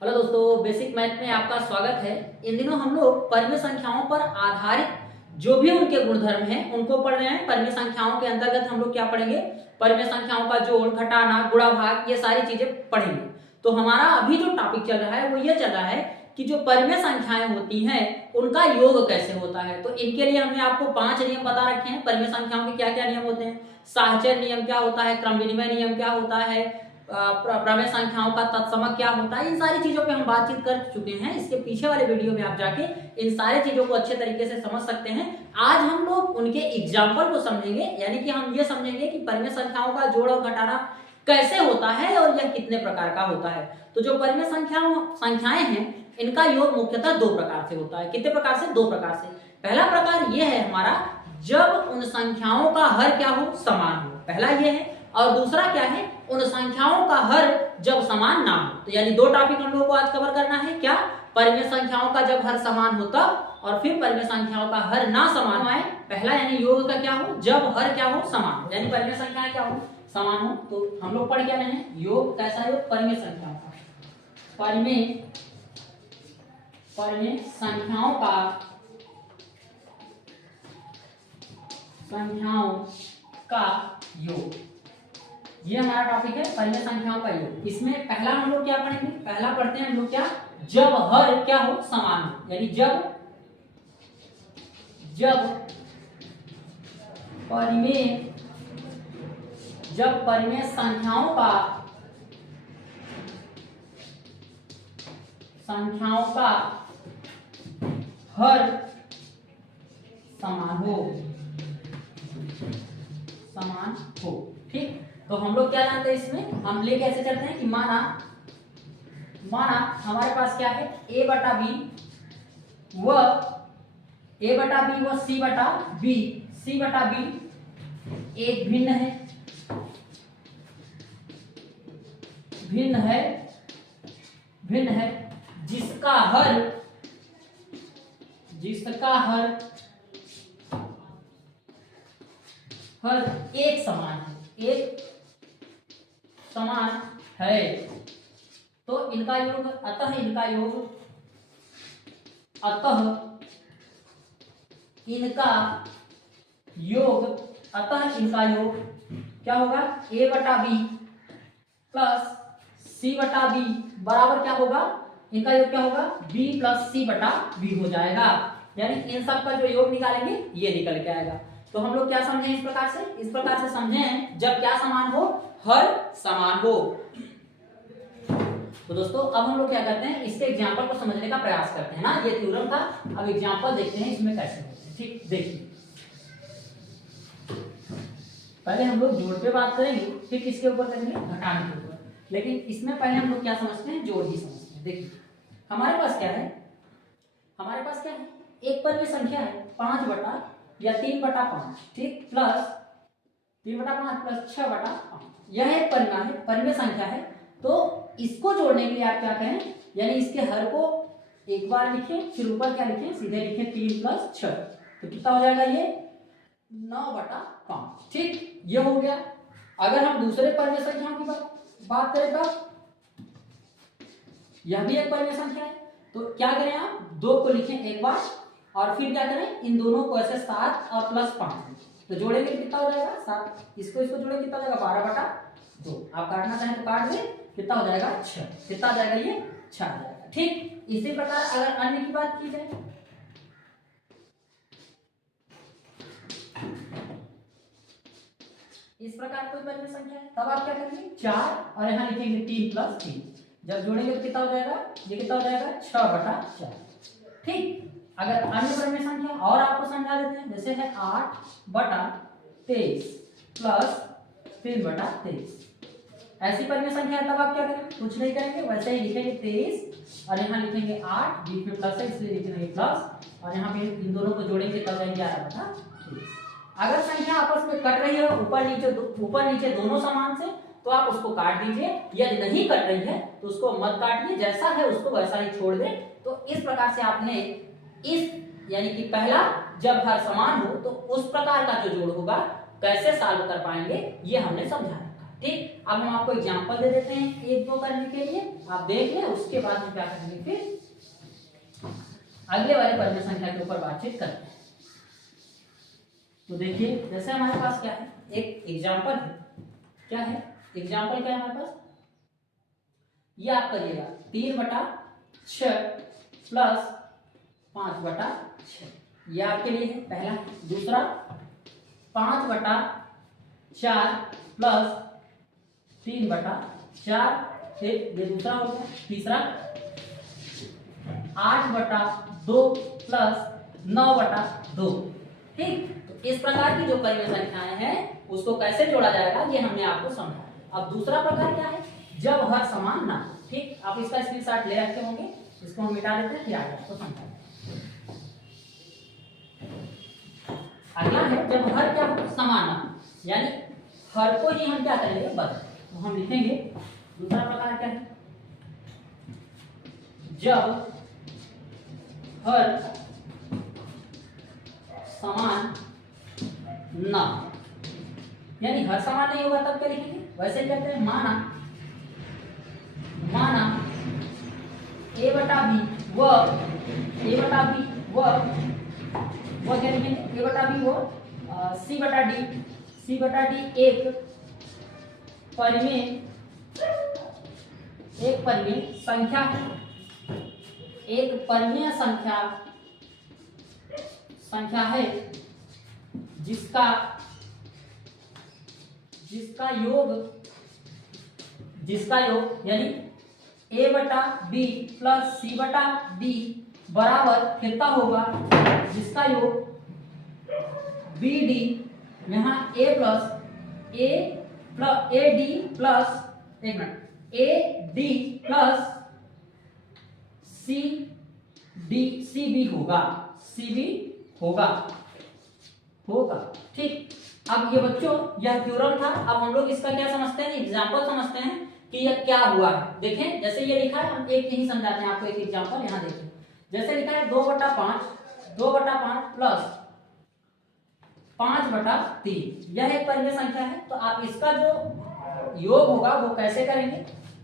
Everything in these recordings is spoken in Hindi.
हेलो दोस्तों, बेसिक मैथ में आपका स्वागत है। इन दिनों हम लोग परिमेय संख्याओं पर आधारित जो भी उनके गुणधर्म हैं उनको पढ़ रहे हैं। परिमेय संख्याओं के अंतर्गत हम लोग क्या पढ़ेंगे? परिमेय संख्याओं का जोड़, घटाना, गुणा, भाग, ये सारी चीजें पढ़ेंगे। तो हमारा अभी जो टॉपिक चल रहा है वो ये चल रहा है कि जो परिमेय संख्याएं होती हैं उनका योग कैसे होता है। तो इनके लिए हमने आपको 5 नियम बता रखे हैं। परिमेय संख्याओं के क्या क्या नियम होते हैं? साहचर्य नियम क्या होता है, क्रम विनिमय नियम क्या होता है, प्रमेय संख्याओं का तत्समक क्या होता है, इन सारी चीजों पे हम बातचीत कर चुके हैं। इसके पीछे वाले वीडियो में आप जाके इन सारी चीजों को अच्छे तरीके से समझ सकते हैं। आज हम लोग उनके एग्जाम्पल को समझेंगे, यानी कि हम ये समझेंगे कि परिमेय संख्याओं का जोड़ और घटाना कैसे होता है और यह कितने प्रकार का होता है। तो जो परिमेय संख्याएं हैं इनका योग मुख्यतः दो प्रकार से होता है। कितने प्रकार से? दो प्रकार से। पहला प्रकार यह है हमारा, जब उन संख्याओं का हर क्या हो? समान हो। पहला ये है। और दूसरा क्या है? उन संख्याओं का हर जब समान ना हो। तो यानी दो टॉपिक हम लोगों को आज कवर करना है। क्या? परिमेय संख्याओं का जब हर समान हो तब, और फिर परिमेय संख्याओं का हर ना समान आए। पहला यानी योग का क्या हो? जब हर क्या हो? समान हो, यानी परिमेय संख्याएं क्या हो? समान हो। तो हम लोग पढ़ क्या रहे हैं? योग कैसा योग? परिमेय संख्याओं का। परिमेय संख्याओं का योग, ये हमारा टॉपिक है परिमेय संख्याओं का योग। इसमें पहला हम लोग क्या पढ़ेंगे? पहला पढ़ते हैं हम लोग क्या? जब हर क्या हो? समान हो, यानी जब परिमेय संख्याओं का हर समान हो। ठीक। तो हम लोग क्या जानते हैं इसमें? हम लेके ऐसे चलते हैं कि माना हमारे पास क्या है? a बटा b व c बटा b एक भिन्न है जिसका हर एक समान है। तो इनका योग अतः इनका योग क्या होगा? a बटा b प्लस c बटा b बराबर क्या होगा? इनका योग क्या होगा? b प्लस c बटा b हो जाएगा। यानी इन सब का जो योग निकालेंगे ये निकल के आएगा। तो हम लोग क्या समझे इस प्रकार से समझे जब क्या समान हो? हर समान हो। तो दोस्तों अब हम लोग क्या करते हैं? इसके एग्जांपल को समझने का प्रयास करते हैं ना। ये थ्योरम था, अब एग्जांपल देखते हैं इसमें कैसे होते हैं। ठीक, देखिए पहले हम लोग जोड़ पे बात करेंगे, फिर किसके ऊपर करेंगे? घटाने के ऊपर। लेकिन इसमें पहले हम लोग क्या समझते हैं? जोड़ ही समझते हैं। देखिए हमारे पास क्या है? एक परिमेय संख्या है 5 बटा या 3 बटा 5, ठीक, प्लस 3 बटा 5 प्लस 6 बटा 5। यह एक परिमेय संख्या है। तो इसको जोड़ने के लिए आप क्या करें? यानी इसके हर को एक बार लिखें, फिर ऊपर क्या लिखें? सीधे लिखें 3 प्लस 6। तो कितना हो जाएगा? ये 9 बटा 5। ठीक, ये हो गया। अगर हम दूसरे परिमेय संख्याओं की बात करें तब यह भी एक परिमेय संख्या है। तो क्या करें? आप 2 को लिखें एक बार और फिर क्या करें? इन दोनों को ऐसे 7 और प्लस 5 तो जोड़ेंगे कितना हो जाएगा? 7। इसको जोड़ेंगे कितना हो जाएगा? 12 बटा 2। आप काटना चाहें तो काट दें। कितना हो जाएगा? 6। कितना आ जाएगा? ये 6 आ जाएगा। ठीक, इसी प्रकार अगर अन्य की बात की जाए, इस प्रकार कोई परिमेय संख्या है, तब आप क्या करेंगे? 4 और यहाँ लिखेंगे 3 प्लस 3। जब जोड़ेंगे तो कितना हो जाएगा? ये कितना हो जाएगा? 6 बटा 4। ठीक। अगर अन्य परिमेय संख्या और आपको समझा देते हैं, जैसे है 8 बटा 23 प्लस 3 बटा 23। ऐसी परिमेय संख्या है तब आप क्या करेंगे? कुछ नहीं करेंगे, वैसे ही लिखेंगे 23 और यहाँ लिखेंगे 8, बीच में प्लस है इसलिए लिखेंगे प्लस, और यहाँ पे इन दोनों को जोड़ेंगे तब जाएंगे 11 बटा 23। अगर संख्या आपस में कट रही है ऊपर नीचे दोनों समान से, तो आप उसको काट दीजिए। यदि नहीं कट रही है तो उसको मत काटिए, जैसा है उसको वैसा ही छोड़ दें। तो इस प्रकार से आपने इस यानी कि पहला जब हर समान हो तो उस प्रकार का जो जोड़ होगा कैसे सॉल्व कर पाएंगे ये हमने समझा रखा। ठीक, अब हम आपको एग्जांपल दे देते हैं एक दो करने के लिए, आप देख लें, उसके बाद हम क्या करेंगे फिर अगले वाले परिमेय संख्या के ऊपर बातचीत करते हैं। तो देखिए जैसे हमारे पास क्या है, एक एग्जांपल है, क्या है एग्जांपल, क्या है हमारे पास, ये आप करिएगा 3/6 प्लस 5/6, ये आपके लिए है पहला। दूसरा 5/4 प्लस 3/4, फिर ये दूसरा हो गया। तीसरा 8/2 प्लस 9/2। ठीक, तो इस प्रकार की जो परिमेय संख्याएं हैं उसको कैसे जोड़ा जाएगा ये हमने आपको समझाया। अब दूसरा प्रकार क्या है, जब हर समान ना हो। ठीक, आप इसका स्क्रीनशॉट ले रखे होंगे, इसको हम मिटा देते हैं, फिर आगे आपको समझाएंगे। अगला है जब हर क्या हो, समान ना हो, यानी हर को ही हम क्या करेंगे, बदल, तो हम लिखेंगे दूसरा प्रकार क्या है, जब हर समान ना, यानी हर समान नहीं होगा तब क्या लिखेंगे, वैसे कहते हैं माना a/b व a/b व क्या लिखेंगे, a/b व c/d एक परिमेय संख्या है, एक परिमेय संख्या है जिसका योग यानी a/b प्लस c/d बराबर कितना होगा, जिसका योग bd, यहाँ a d प्लस cb होगा। ठीक, अब ये बच्चों यह थ्योरम था। अब हम लोग इसका क्या समझते हैं, एग्जांपल समझते हैं कि यह क्या हुआ है। देखें जैसे ये लिखा है, हम एक नहीं समझाते हैं आपको, एक एग्जांपल यहाँ देखें। जैसे लिखा है 2/5 प्लस 5/3, यह एक परिमेय संख्या है। तो आप इसका जो योग होगा वो कैसे करेंगे,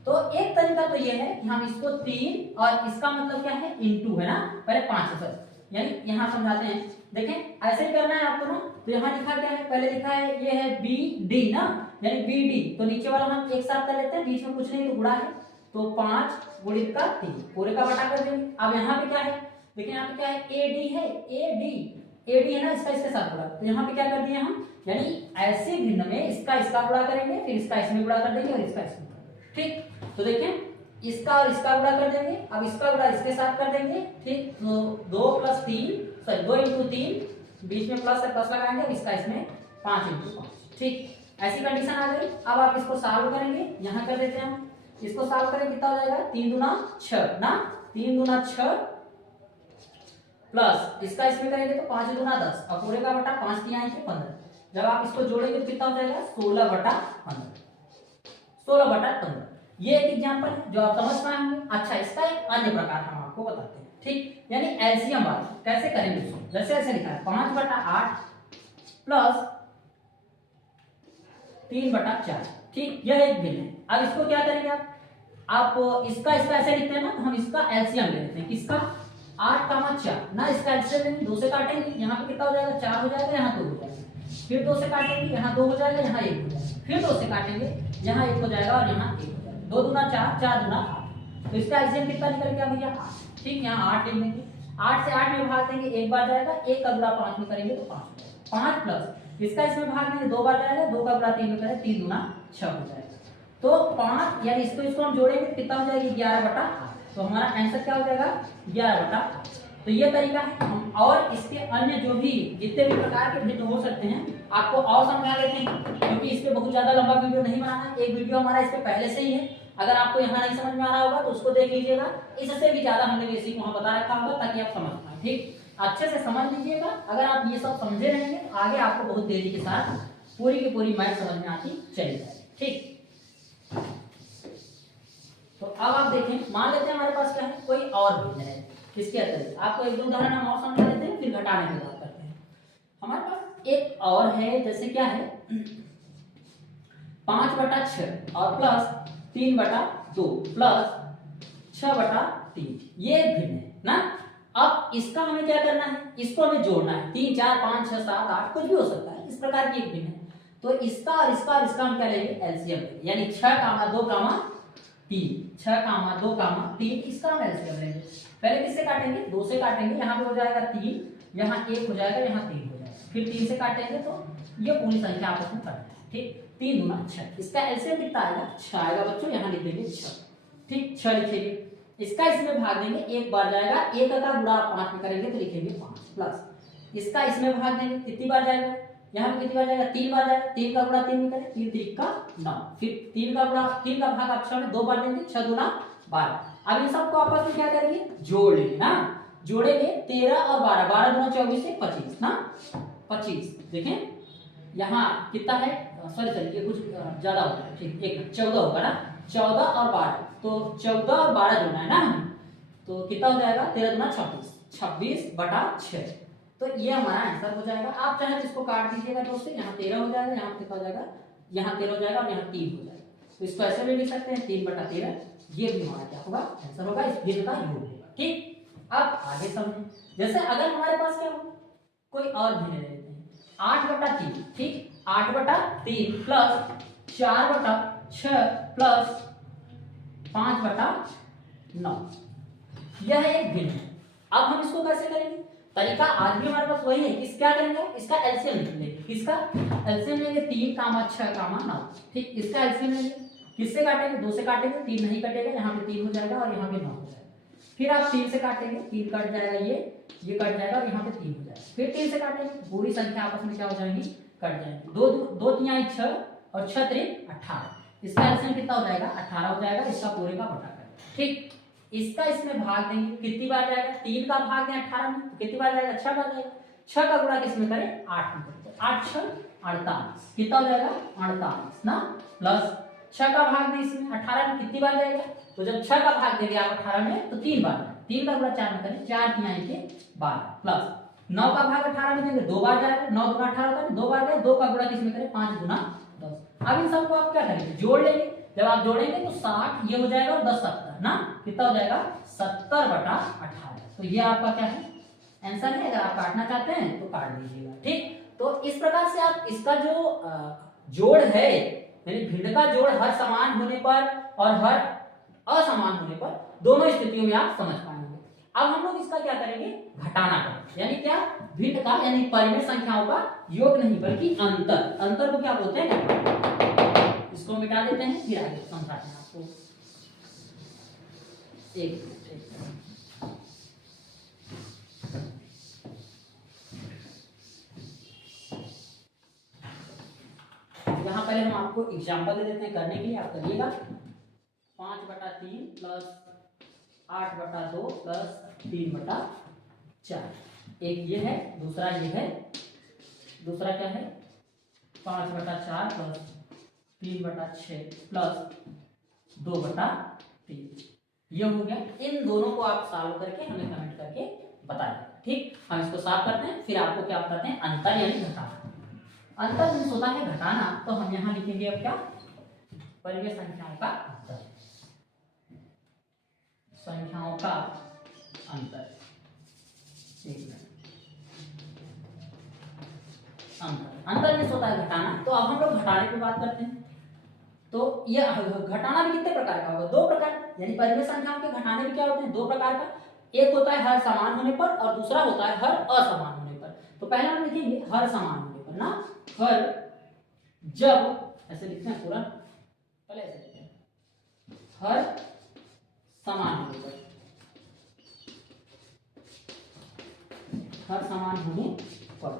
तो एक तरीका तो ये है कि हम इसको 3 और इसका मतलब क्या है, इंटू है ना, पहले 5 है, यानी यहाँ समझाते हैं। देखें ऐसे ही करना है आपको ना, तो यहाँ लिखा क्या है, पहले लिखा है ये है बी डी ना, यानी बी डी, तो नीचे वाला हम एक साथ कर लेते हैं, बीच में कुछ नहीं तो गुणा है, तो 5 गुणित का 3 पूरे का बटा कर देंगे। अब यहाँ पे क्या है, देखिए यहाँ पे क्या है, ए डी है, ए डी है ना, इसका इसके साथ गुणा, तो यहाँ पे क्या कर दिए हम, यानी ऐसे भिन्न में इसका गुणा करेंगे, फिर इसका इसमें गुणा कर देंगे और इसका इसमें। ठीक, तो देखें इसका और इसका गुणा कर देंगे, अब इसका गुणा इसके साथ कर देंगे। ठीक, तो 2 + 3 2 × 3, बीच में प्लस है, प्लस लगाएंगे, और इसका इसमें 5 × 5। ठीक, ऐसी कंडीशन आ गई। अब आप इसको सॉल्व करेंगे, यहाँ कर देते हैं हम, इसको सॉल्व करेंगे कितना हो जाएगा, 3 दूना 6 ना, 3 दूना 6 प्लस इसका इसमें करेंगे तो 5 दूना 10 और पूरे का बटा 5 दिया है 15। जब आप इसको जोड़ेंगे तो कितना हो जाएगा, 16/15, 16/15। ये एक एग्जांपल है जो आप समझ पाए होंगे। अच्छा, इसका एक अन्य प्रकार हम आपको बताते हैं। ठीक, यानी एलसीएम बात कैसे करेंगे इसको, जैसे ऐसे लिखा है 5/8 प्लस 3/4। ठीक, यह एक भिन्न है। अब इसको क्या करेंगे आप इसका ऐसे लिखते हैं ना, तो हम इसका एलसीएम ले लेते हैं। किसका, 8/4 ना, इसका एलसीएम लेंगे, 2 से काटेंगे, यहाँ पे कितना हो जाएगा, 4 हो जाएगा, यहाँ 2 हो जाएगा, फिर 2 से काटेंगे, यहाँ 2 हो जाएगा, यहाँ 1 हो जाएगा, फिर 2 से काटेंगे, यहाँ 1 हो जाएगा और यहाँ 1 हो जाएगा, 2 दूना 4, 4 दूना 8। तो इसका एलसीएम कितना निकल गया भैया, 8। ठीक, यहाँ 8 लिख देंगे, 8 से 8 में भाग देंगे, एक बार जाएगा, 1 का गुणा 5 में करेंगे तो 5, 5 प्लस इसका इसमें भाग देंगे, 2 बार जाएगा, 2 का गुणा 3 में करेंगे, 3 दूना 6 हो जाएगा। तो 5 यानी इसको हम जोड़ेंगे कितना हो जाएगी, 11/8। तो हमारा आंसर क्या हो जाएगा, 11/8। तो ये तरीका है हम, और इसके अन्य जो भी जितने भी प्रकार के भिन्न हो सकते हैं आपको और समझा देते हैं, क्योंकि इस पे बहुत ज्यादा लंबा वीडियो नहीं बनाना है। एक वीडियो हमारा इस पे पहले से ही है, अगर आपको यहाँ नहीं समझ में आ रहा होगा तो उसको देख लीजिएगा। इससे भी ज्यादा हमने बेसिक वहाँ बता रखा होगा ताकि आप समझ पाए। ठीक, अच्छे से समझ लीजिएगा। अगर आप ये सब समझे रहेंगे तो आगे आपको बहुत तेजी के साथ पूरी की पूरी मैथ समझ में आती चली जाएगी। ठीक, तो अब आप देखें, मान लेते हैं हमारे पास क्या है, कोई और भिन्न है, किसके अतिरिक्त आपको एक दो उदाहरण हम और समझा देते हैं, फिर घटाने की बात करते हैं। हमारे पास एक और है, जैसे क्या है, 5/6 और प्लस 3/2 प्लस 6/3, ये भिन्न है ना। अब इसका हमें क्या करना है, इसको हमें जोड़ना है। 3 4 5 6 7 8 कुछ भी हो सकता है, इस प्रकार की एक भिन्न है। तो इसका और इसका हम क्या लेंगे, एलसीएम लेंगे, यानी 6, 2, 3, 6, 2, 3, इसका हम एलसीएम लेंगे। पहले किससे काटेंगे, 2 से काटेंगे, यहाँ पे हो जाएगा 3, यहाँ 1 हो जाएगा, यहाँ 3 हो जाएगा, फिर 3 से काटेंगे तो ये पूरी संख्या आपस में करना है। ठीक, 3 दूना 6, इसका एलसीएम कितना आएगा, 6 आएगा बच्चों, यहाँ लिख देंगे 6। ठीक, 6 लिखेंगे, इसका इसमें भाग देंगे, 1 बार जाएगा, 1 का गुणा 5 में करेंगे तो लिखेंगे 5 प्लस इसका इसमें भाग देंगे, कितनी बार जाएगा, यहाँ पे कितनी बार जाएगा, 3 बार जाएगा, 3 का गुणा 3 में करें, 3 3 का 9, फिर 3 का गुणा 3 का भाग आप 6 में 2 बार देंगे, 6 दूना 12। अब इन सबको आपस में क्या करेंगे, जोड़ लेंगे ना, जोड़ेंगे 13 और 12, 12 दूना 24 से 25 ना, 25 देखें यहाँ कितना है, सॉरी ये कुछ ज्यादा हो गया, ठीक, एक 14 होगा ना, 14 और 12, तो 14 और 12 जोड़ना है ना हमें, तो कितना हो जाएगा, 13 दूना 26, 26/6, तो ये हमारा आंसर हो जाएगा। आप चाहे तो इसको काट दीजिएगा दोस्तों, यहाँ 13 हो जाएगा, यहाँ कितना हो जाएगा, यहाँ 13 हो जाएगा और यहाँ 3 हो जाएगा, तो इसको ऐसे भी लिख सकते हैं 3/13, ये भी हमारा क्या होगा, आंसर होगा, इस भिन्न का योग होगा। ठीक, अब आगे समझें, जैसे अगर हमारे पास क्या होगा, कोई और भिन्न ले लेते हैं, 8/3, ठीक, 8/3 प्लस 4/6 प्लस 5/9, यह एक भिन्न है। अब हम इसको कैसे करेंगे, तरीका आज भी हमारे पास वही है कि क्या करेंगे, इसका एलसीएम लेंगे, किसका एलसीएम लेंगे, 3, 6, 9, ठीक, इसका एलसीएम लेंगे, किससे काटेंगे, 2 से काटेंगे, 3 नहीं कटेगा, यहाँ पे 3 हो जाएगा और यहाँ पे 9 हो जाएगा, फिर आप 3 से काटेंगे, 3 कट जाएगा, ये कट जाएगा और यहाँ पे 3 हो जाएगा, फिर 3 से काटेंगे, पूरी संख्या आपस में क्या हो जाएंगी, कट जाएंगी, 2 3 6 और 6 3 18, इसका एलसीएम कितना हो जाएगा, 18 हो जाएगा, इसका पूरे का बटा करें। ठीक, इसका इसमें भाग देंगे, कितनी बार जाएगा, 3 का भाग दें 18 में, तो कितनी बार जाएगा, 6 बार जाएगा, 6 का गुणा किसमें करें, 8 में करें, तो 8 6 48, कितना हो जाएगा 48 ना, प्लस 6 का भाग दें इसमें 18 में, कितनी बार जाएगा, तो जब 6 का भाग देंगे आप 18 में तो 3 बार, 3 का गुणा 4 में करें, 4 3 के 12 प्लस 9 का भाग 18 में देंगे, 2 बार जाएगा, 9 दूना 18 होता है, 2 बार गए, 2 का गुणा किसमें करें, 5 दूना 10। अब इन सबको आप क्या करेंगे, जोड़ लेंगे, जब आप जोड़ेंगे तो 60 ये हो जाएगा और 10 70 ना, कितना हो जाएगा 70/18, तो ये आपका क्या है, आंसर है। अगर आप काटना चाहते हैं तो काट दीजिएगा। ठीक, तो इस प्रकार से आप इसका जो जोड़ है, यानी भिन्न का जोड़ हर समान होने पर और हर असमान होने पर, दोनों स्थितियों में आप समझ पाएंगे। अब हम लोग इसका क्या करेंगे, घटाना करेंगे, यानी क्या, भिन्न का यानी परिमेय संख्याओं का योग नहीं बल्कि अंतर को क्या बोलते हैं, इसको मिटा देते हैं, फिर आगे समझाते हैं आपको। एक यहाँ पहले हम आपको एग्जाम्पल दे देते हैं करने के लिए, आप करिएगा। 5/3 प्लस 8/2 प्लस 3/4, एक ये है, दूसरा ये है, दूसरा क्या है 5/4 प्लस 3/6 प्लस 2/3, ये हो गया। इन दोनों को आप सॉल्व करके हमें कमेंट करके बताएं। ठीक, हम इसको सॉल्व करते हैं, फिर आपको क्या बताते हैं, अंतर यानी घटाना। अंतर मीन्स होता है घटाना, तो हम यहाँ लिखेंगे अब क्या, परिमेय संख्याओं का अंतर, संख्याओं का अंतर, एक मिनट, अंतर मीन्स होता है घटाना। तो अब हम लोग घटाने की बात करते हैं। तो ये घटाना भी कितने प्रकार का होगा, 2 प्रकार, यानी परिमेय संख्याओं के घटाने भी क्या होते हैं, 2 प्रकार का, एक होता है हर समान होने पर और दूसरा होता है हर असमान होने पर। तो पहले हम लिखेंगे हर समान होने पर ना, हर, जब ऐसे लिखते हैं पूरा, पहले ऐसे लिखते हैं, हर समान होने पर, हर समान होने पर,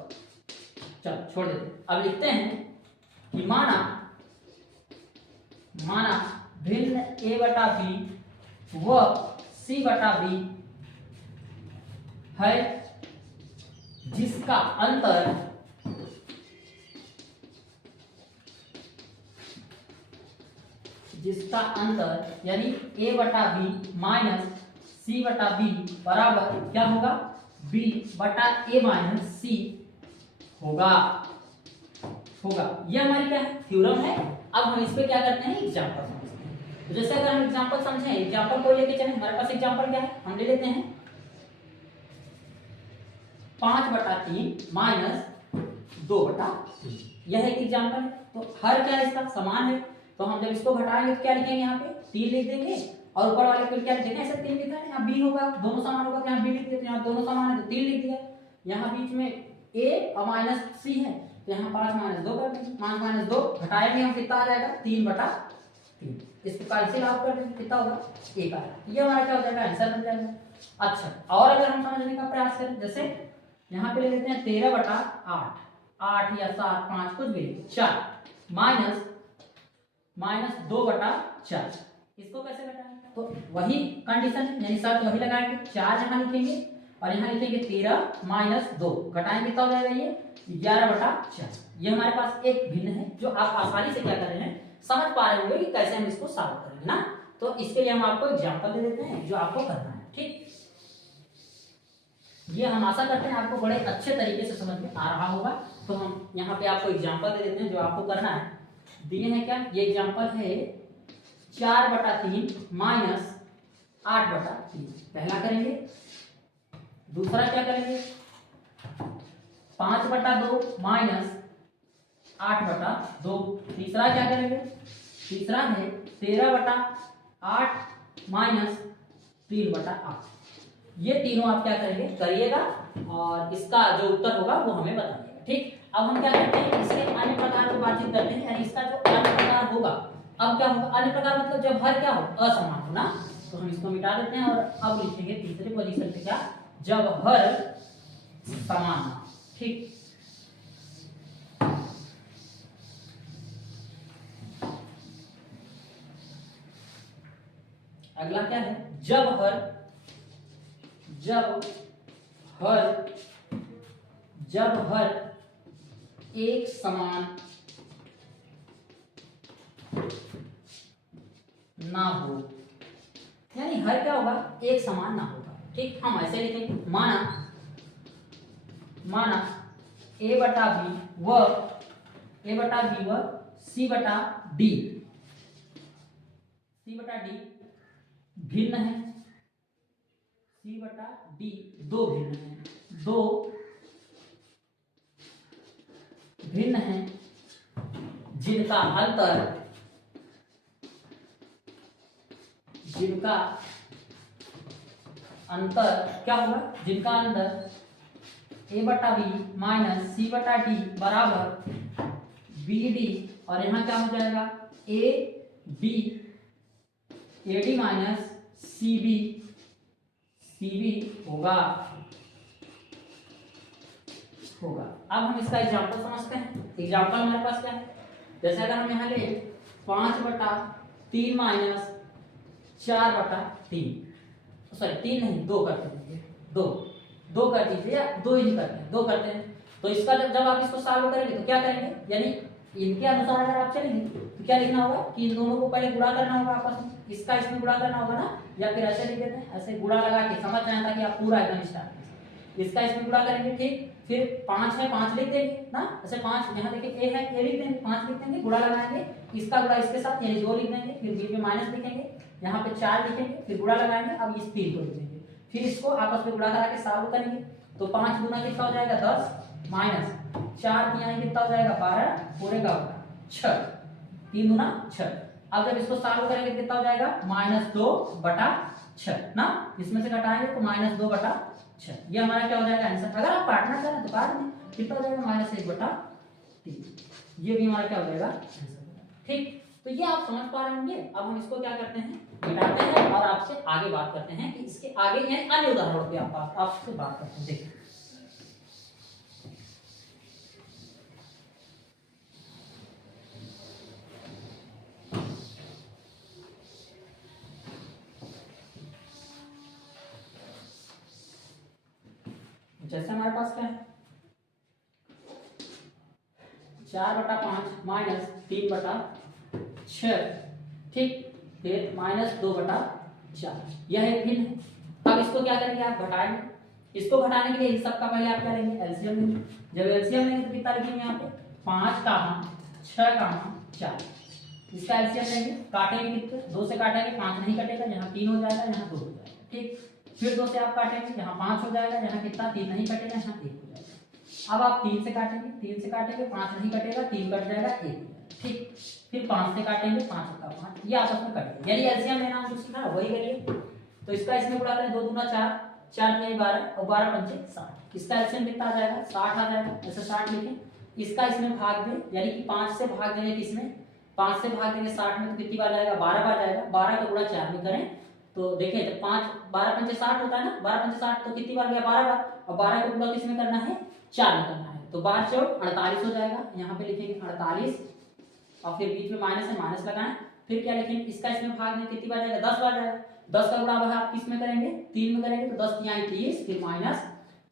चलो छोड़ देते। अब लिखते हैं कि माना भिन्न a/b व c/b है, जिसका अंतर यानी a/b माइनस c/b बराबर क्या होगा, b/a माइनस c होगा। यह हमारी क्या है, थ्योरम है। अब हम इस पे क्या करते हैं, एग्जाम्पल समझते हैं। तो जैसे अगर हम एग्जाम्पल समझें, एग्जाम्पल को लेके चले, हमारे पास एग्जाम्पल क्या है, हम ले लेते हैं 5/3 माइनस 2/3, यह एक एग्जाम्पल है। तो हर क्या इसका समान है, तो हम जब इसको घटाएंगे तो क्या लिखेंगे, यहाँ पे 3 लिख देंगे, और ऊपर वाले को क्या लिखेंगे, ऐसे 3 लिखा है, यहाँ b होगा, दोनों समान होगा तो यहाँ b लिख दिया, तो यहाँ दोनों समान है तो 3 लिख दिया। यहाँ बीच में a और माइनस c है, तो यहाँ 5 माइनस 2 कर देंगे, 5 माइनस 2 घटाएंगे हम, कितना आ जाएगा 3/3, इसको कैंसिल आउट कर देंगे, कितना होगा 1 आएगा। ये हमारा क्या हो जाएगा, आंसर बन जाएगा। अच्छा, और अगर हम समझने का प्रयास करें, जैसे यहाँ पे ले लेते हैं 13/8, 8 या 7 5 कुछ भी 4 माइनस 2/4, इसको कैसे घटाएंगे, तो वही कंडीशन है, यानी शर्त वही लगाएंगे, 4 यहाँ लिखेंगे और यहाँ लिखेंगे 13 माइनस 2, घटाएंगे कितना हो जाएगा, ये 11/4। ये हमारे पास एक भिन्न है जो आप आसानी से क्या कर रहे हैं, समझ पा रहे होंगे कि कैसे हम इसको सॉल्व करेंगे ना। तो इसके लिए हम आपको एग्जांपल दे देते हैं जो आपको करना है, ठीक। ये हम आशा करते हैं आपको बड़े अच्छे तरीके से समझ में आ रहा होगा। तो हम यहाँ पे आपको एग्जांपल दे देते हैं जो आपको करना है, दिए हैं क्या, ये एग्जांपल है 4/3 माइनस 8/3, पहला करेंगे। दूसरा क्या करेंगे, 5/2 माइनस 8/2। तीसरा क्या करेंगे, तीसरा है 13/8 माइनस 3/8। ये तीनों आप क्या करेंगे, करिएगा और इसका जो उत्तर होगा वो हमें बताइएगा, ठीक। अब हम क्या करते हैं, इसके अन्य प्रकार की बातचीत करते हैं, यानी इसका जो अन्य प्रकार होगा, अब क्या होगा, अन्य प्रकार मतलब जब हर क्या हो, असमान हो ना, तो हम इसको मिटा देते हैं और अब लिखेंगे तीसरे पोजीशन पे क्या, जब हर समान हो, ठीक। अगला क्या है, जब हर एक समान ना हो, यानी हर क्या होगा, एक समान ना होगा, ठीक। हम ऐसे लिखेंगे, माना a/b व c/d भिन्न है, c/d दो भिन्न है, दो भिन्न है जिनका अंतर क्या होगा, जिनका अंतर a/b माइनस c/d बराबर bd, और यहाँ क्या हो जाएगा, ad माइनस cb होगा। अब हम इसका एग्जांपल समझते हैं। एग्जांपल हमारे पास क्या है, जैसे अगर हम यहाँ ले 5/3 माइनस 4/3, सॉरी 3 नहीं 2 करते हैं, 2 कर दीजिए, या 2 ही करते हैं, 2 करते हैं। तो इसका जब आप इसको सॉल्व करेंगे तो क्या करेंगे, यानी इनके अनुसार अगर आप चलेंगे तो क्या लिखना होगा कि इन दोनों को पहले गुणा करना होगा आपस में, इसका इसमें गुणा करना होगा ना, या फिर ऐसे लिख देते हैं, ऐसे गुणा लगा के समझ जाए ताकि आप पूरा एकदम स्टार्ट, इसका इसमें गुणा करेंगे, ठीक। फिर 5 है, 5 लिख देंगे ना, ऐसे 5 यहाँ देखिए a है, a लिख देंगे, 5 लिख देंगे, गुणा लगाएंगे, इसका गुणा इसके साथ यानी 2 लिख देंगे, फिर बीच में माइनस लिखेंगे, यहाँ पे 4 लिखेंगे, फिर गुणा लगाएंगे, अब इस 3 को लिख देंगे, फिर इसको आपस में गुणा करा के सॉल्व करेंगे। तो 5 गुना कितना हो जाएगा 10 माइनस 4 यहाँ कितना हो जाएगा 12, पूरे का होगा 6, 3 गुना 6। अब जब इसको सॉल्व करेंगे तो कितना हो जाएगा -2/6 ना, इसमें से घटाएंगे तो -2/6, ये हमारा क्या हो जाएगा आंसर। अगर आप काटना चाहें तो काट दें, कितना हो जाएगा -1/3, ये भी हमारा क्या हो जाएगा आंसर, ठीक। तो ये आप समझ पा रहे होंगे। अब हम इसको क्या करते हैं, मिटाते हैं और आपसे आगे बात करते हैं कि इसके आगे यानी अन्य उदाहरणों पे आपसे बात करते हैं। देखिए जैसे हमारे पास क्या है 4/5 माइनस 3/6, ठीक, फिर -2/4, यह एक भिन्न है। अब इसको क्या करेंगे आप घटाएंगे, इसको घटाने के लिए इन सब का पहले आप क्या लेंगे एलसीएम लेंगे। जब एलसीएम लेंगे तो कितना लिखेंगे यहाँ पे 5, 6, 4, इसका एलसीएम लेंगे, काटेंगे कितने, 2 से काटेंगे 5 नहीं कटेगा, यहाँ 3 हो जाएगा, यहाँ 2 हो जाएगा, ठीक। फिर 2 से आप काटेंगे, यहाँ 5 हो जाएगा, यहाँ कितना 3 नहीं कटेगा, यहाँ 1 हो जाएगा। अब आप 3 से काटेंगे, 3 से काटेंगे 5 नहीं कटेगा, 3 कट जाएगा, 1 हो जाएगा, ठीक। फिर 5 से काटेंगे, 5 का 5, ये आपस में कटेगा, यानी एलसीएम लेना हम जो सीखा वही करिए। तो इसका इसमें गुणा करें, 2 दूना 4, 4 में 12 और 12 पंचे 60, इसका एलसीएम कितना आ जाएगा 60 आ जाएगा, ऐसे 60 लिखें। इसका इसमें भाग दें, यानी कि 5 से भाग देंगे किसमें, 5 से भाग देंगे 60 में, तो कितनी बार जाएगा 12 बार जाएगा, 12 का गुणा 4 में करें तो देखिए जब 5 12 पंचे 60 होता है ना, 12 पंचे 60 तो कितनी बार गया 12 बार, और 12 का गुणा किसमें करना है 4 में करना है, तो 12 चौक 48 हो जाएगा, यहाँ पे लिखेंगे 48 और फिर बीच में माइनस है, माइनस लगाएं, फिर क्या लिखेंगे इसका इसमें भाग दें कितनी बार जाएगा 10 बार जाएगा, 10 का गुणा आप किस में करेंगे 3 में करेंगे, तो 10 यहाँ 30, फिर माइनस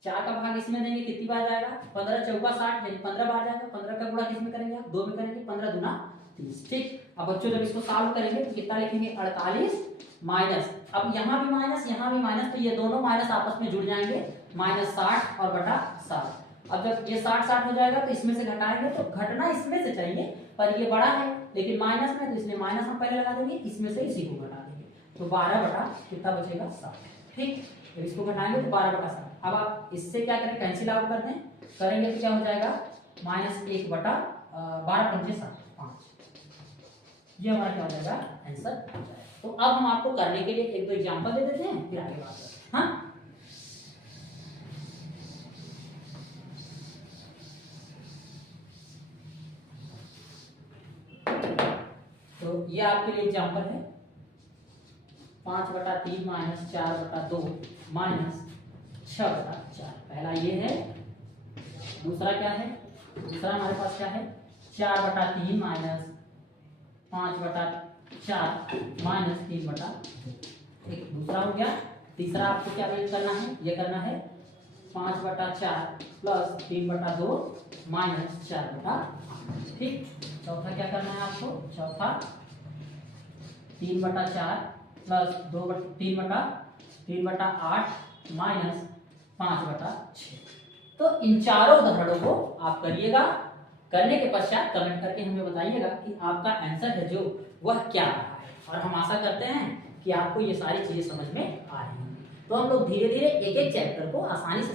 4 का भाग इसमें देंगे कितनी बार जाएगा 15 चौका 60 यानी 15 बार जाएगा, 15 का गुणा किसमें करेंगे आप 2 में करेंगे, 15 दूना 30, ठीक। अब बच्चों जब इसको सॉल्व करेंगे तो कितना लिखेंगे 48 माइनस, अब यहाँ भी माइनस यहाँ भी माइनस, तो ये दोनों माइनस आपस में जुड़ जाएंगे, माइनस 60 और बटा 60। अब जब ये 60 हो जाएगा तो इसमें से घटाएंगे, तो घटना इसमें से चाहिए पर ये बड़ा है लेकिन माइनस में, तो इसलिए माइनस हम पहले लगा देंगे, इसमें से इसी को घटा देंगे, तो 12 बटा कितना बचेगा 60, ठीक। जब इसको घटाएंगे तो 12 बटा 60। अब आप इससे क्या करें कैंसिल आउट कर दें, करेंगे तो क्या हो जाएगा -1 बटा 12 पंचे 60 5, ये हमारा क्या हो जाएगा आंसर हो जाएगा। तो अब हम आपको करने के लिए एक दो एग्जांपल दे देते हैं, फिर आगे बात करते हैं। हाँ, तो ये आपके लिए एग्जांपल है 5/3 - 4/2 - 6/4। पहला ये है, दूसरा क्या है, दूसरा हमारे पास क्या है 4/3 - 5/4 -3/2, एक दूसरा हो गया। तीसरा आपको क्या करना है, ये करना है 5/4 + 3/2 - 4/8, ठीक। चौथा क्या करना है आपको, चौथा 3/4 + 3/8 - 5/6। तो इन चारों उदाहरणों को आप करिएगा, करने के पश्चात कमेंट करके हमें बताइएगा कि आपका आंसर है जो वह क्या रहा है, और हम आशा करते हैं कि आपको ये सारी चीजें समझ में आ रही हैं। तो हम लोग धीरे धीरे एक एक चैप्टर को आसानी से